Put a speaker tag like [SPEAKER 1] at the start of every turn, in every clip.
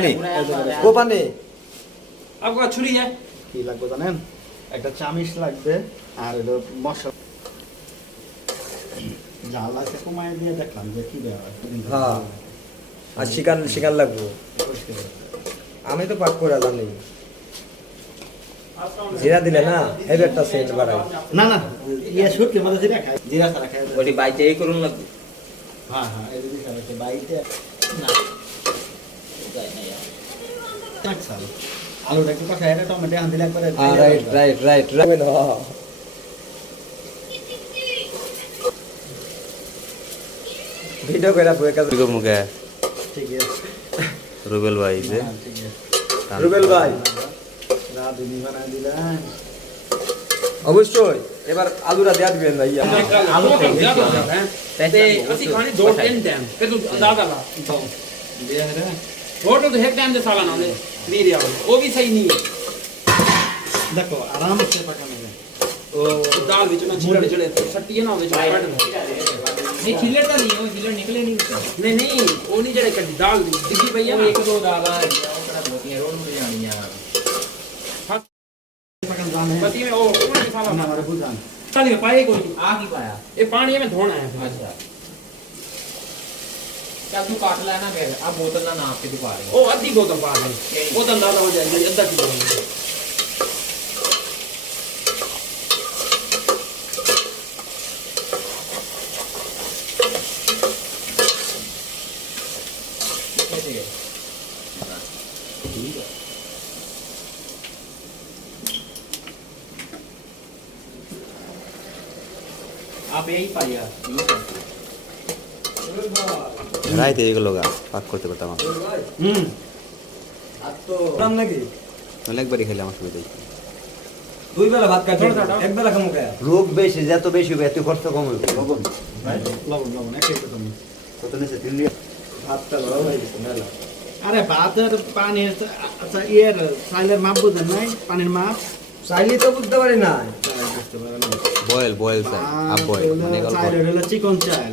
[SPEAKER 1] পানি
[SPEAKER 2] গো পানি
[SPEAKER 3] আপনার ছুরি হ্যাঁ
[SPEAKER 4] কি লাগবে জানেন? একটা চামিচ লাগবে আর হলো মশলা। জাল আছে কমায় দিয়ে দেখলাম যে কি
[SPEAKER 2] হ্যাঁ। আর শিকার শিকার লাগবে? আমি তো পাক করে জানি। জিরা দিলে না? এই একটা সেট বাড়াই।
[SPEAKER 4] না না ইয়া শুটলে মাথা জিরা খাই। জিরা সারা খাই।
[SPEAKER 1] বডি বাইতে এই করুন লাগবে?
[SPEAKER 4] হ্যাঁ হ্যাঁ এই যদি সারা বাইতে না। কাটছাল আলুটা একটু কষায় এটা টমেটো হান দিলে একবারে
[SPEAKER 2] right right right right video করে পুরো কাজ
[SPEAKER 1] করব মুকে
[SPEAKER 4] ঠিক আছে
[SPEAKER 1] রুবেল ভাই যে
[SPEAKER 2] রুবেল ভাই
[SPEAKER 4] রাধুনি বানাই দিলা
[SPEAKER 2] অবশ্যই এবার আলুটা দেয়া দিবেন
[SPEAKER 4] ভাই
[SPEAKER 3] আলু दो टाइम टाइम दादा दो तो एक टाइम दे साला ना వీడియో वो भी
[SPEAKER 4] सही नहीं है देखो आराम
[SPEAKER 3] से पकाने वो दाल विच ना छिलड़ छिलड़े सट्टिए ना विच कट
[SPEAKER 5] ਨਹੀਂ ਖਿਲੜ ਤਾਂ ਨਹੀਂ ਉਹ ਖਿਲੜ ਨਿਕਲੇ ਨਹੀਂ ਵਿੱਚੋਂ।
[SPEAKER 3] नहीं नहीं वो नहीं जड़े कट दाल दी डिग्गी भैया
[SPEAKER 5] ਉਹ ਇੱਕ ਦੋ ਦਾਲਾਂ ਹੈਗੀਆਂ, ਉਹ ਕਿਹੜਾ ਬਹੁਤੀਆਂ ਰੋਣ ਨੂੰ ਜਾਣੀਆਂ
[SPEAKER 3] पकड़
[SPEAKER 4] जाने हैं पति
[SPEAKER 3] में वो कौन मसाला
[SPEAKER 5] अपना बना? मरबूजान
[SPEAKER 3] चलिए पाए कोई आ की पाया
[SPEAKER 5] ये पानी में धोना है अच्छा चल तू काट लेना फिर अब बोतल ना नाप
[SPEAKER 3] के तू पा ओ आधी बोतल पा दे बोतल ना हो जाएगी
[SPEAKER 5] आधा किलो आप यही पाइया
[SPEAKER 1] রাইতে এগুলো গা পাক করতে করতে আমার।
[SPEAKER 4] হুম।
[SPEAKER 2] আর তো নাম নাকি?
[SPEAKER 1] অনেকবারই খেলে আমার সুবিধা
[SPEAKER 2] দুই বেলা ভাত খাই। এক বেলা খামু
[SPEAKER 6] রোগ বেশি যত বেশি হবে এত খরচ কম হবে। লবণ।
[SPEAKER 4] লবণ লবণ একই তো তুমি।
[SPEAKER 6] কত নিচে তিন
[SPEAKER 2] ভাতটা ভালো হয়ে গেছে মেলা
[SPEAKER 4] আরে ভাতের পানির আচ্ছা ইয়ের চাইলের মাপ বুঝেন নাই পানির মাপ?
[SPEAKER 2] চাইলে তো বুঝতে পারি না
[SPEAKER 4] বুঝতে পারেন না।
[SPEAKER 1] বয়েল বয়েল চাই আপ বয়েল মানে গল্প।
[SPEAKER 4] চিকন চাইল।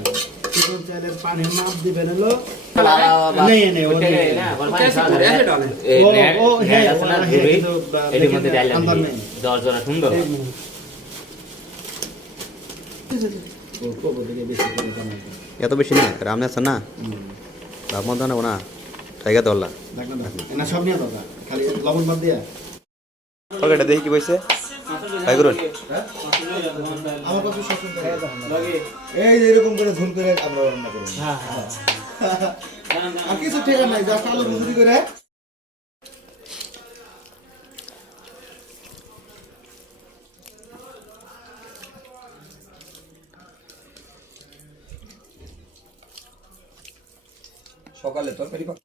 [SPEAKER 4] চালের পানির মাপ দিবেন
[SPEAKER 1] এত বেশি না রামনে আছেন না? রামন দানা ওনা টাইগা দল্লা
[SPEAKER 4] সব নিয়ে খালি লবণ বাদ
[SPEAKER 1] দেখি কি বসে
[SPEAKER 4] আমার কাছে
[SPEAKER 6] এই যে এরকম করে ঝুল করে আমরা রান্না করব
[SPEAKER 4] হ্যাঁ হ্যাঁ। আর কিছু ঠিক নাই জাস্ট আলু রুটি করে।
[SPEAKER 2] সকালে তরকারি পাক